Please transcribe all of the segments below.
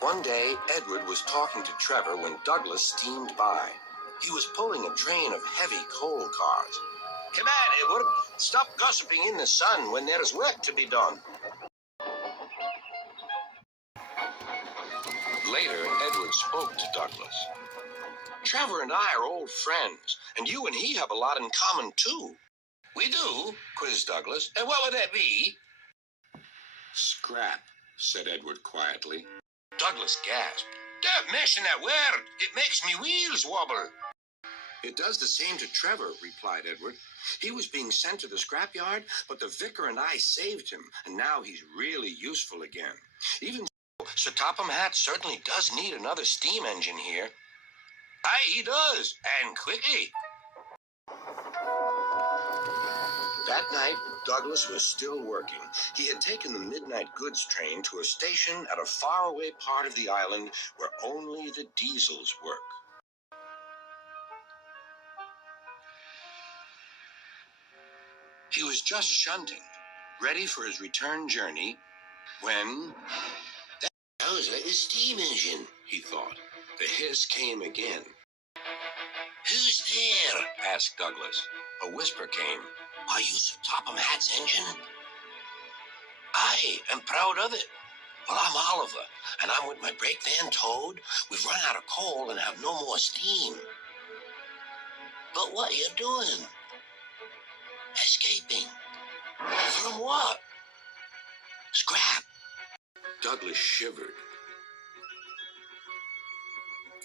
One day, Edward was talking to Trevor when Douglas steamed by. He was pulling a train of heavy coal cars. "Come on, Edward. Stop gossiping in the sun when there is work to be done." Later, Edward spoke to Douglas. "Trevor and I are old friends, and you and he have a lot in common, too." "We do?" quizzed Douglas. "And what would that be?" "Scrap," said Edward quietly. Douglas gasped. "Don't mention that word. It makes me wheels wobble." "It does the same to Trevor," replied Edward. "He was being sent to the scrapyard, but the vicar and I saved him, and now he's really useful again. Even so, Sir Topham Hatt certainly does need another steam engine here." "Aye, he does, and quickly." That night, Douglas was still working. He had taken the midnight goods train to a station at a faraway part of the island where only the diesels work. He was just shunting, ready for his return journey, when... "That sounds like a steam engine," he thought. The hiss came again. "Who's there?" asked Douglas. A whisper came. "Are you Sir Topham Hatt's engine?" "I am proud of it." "Well, I'm Oliver, and I'm with my brake van towed. We've run out of coal and have no more steam." "But what are you doing?" "Escaping." "From what?" "Scrap." Douglas shivered.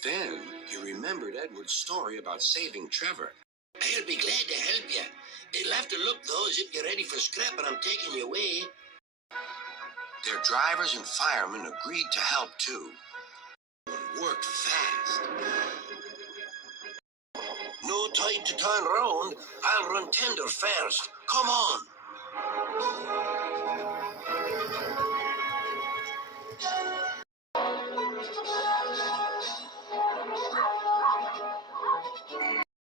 Then he remembered Edward's story about saving Trevor. "I'll be glad to help you. It'll have to look, though, as if you're ready for scrap and I'm taking you away." Their drivers and firemen agreed to help, too. It worked fast. "No time to turn round. I'll run tender first. Come on."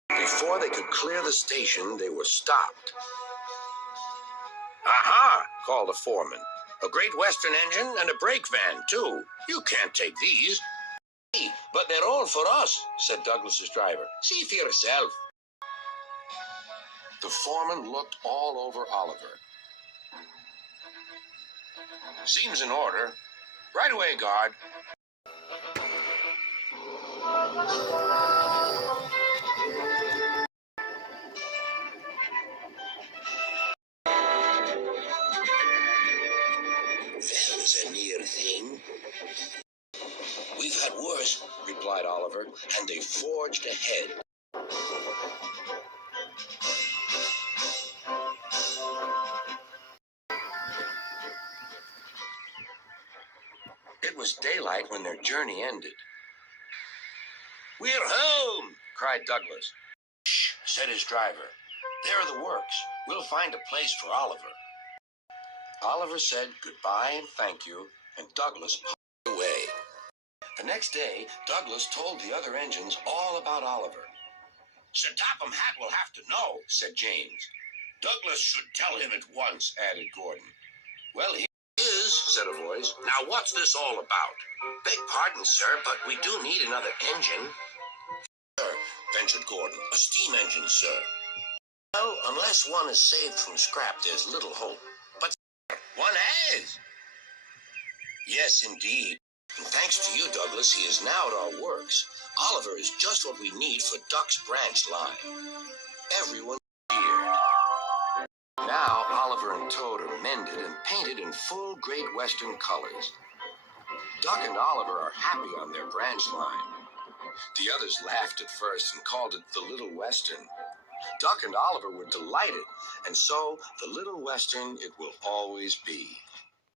Before they could clear the station, they were stopped. "Aha!" called the foreman. "A Great Western engine and a brake van, too. You can't take these." "Hey, but they're all for us," said Douglas's driver. "See for yourself." The foreman looked all over Oliver. "Seems in order. Right away, guard." "That was a near thing." "We've had worse," replied Oliver, and they forged ahead. It was daylight when their journey ended. "We're home!" cried Douglas. "Shh," said his driver. "There are the works. We'll find a place for Oliver." Oliver said goodbye and thank you, and Douglas hurried away. The next day, Douglas told the other engines all about Oliver. "Sir Topham Hatt will have to know," said James. "Douglas should tell him at once," added Gordon. "Well, he is," said a voice. "Now, what's this all about?" "Beg pardon, sir, but we do need another engine." "Sir," ventured Gordon. "A steam engine, sir." "Well, unless one is saved from scrap, there's little hope. But one has." "Yes, indeed. And thanks to you, Douglas, he is now at our works. Oliver is just what we need for Duck's branch line." Everyone cheered. Now Oliver and Toad are mended and painted in full Great Western colors. Duck and Oliver are happy on their branch line. The others laughed at first and called it the Little Western. Duck and Oliver were delighted, and so the Little Western it will always be.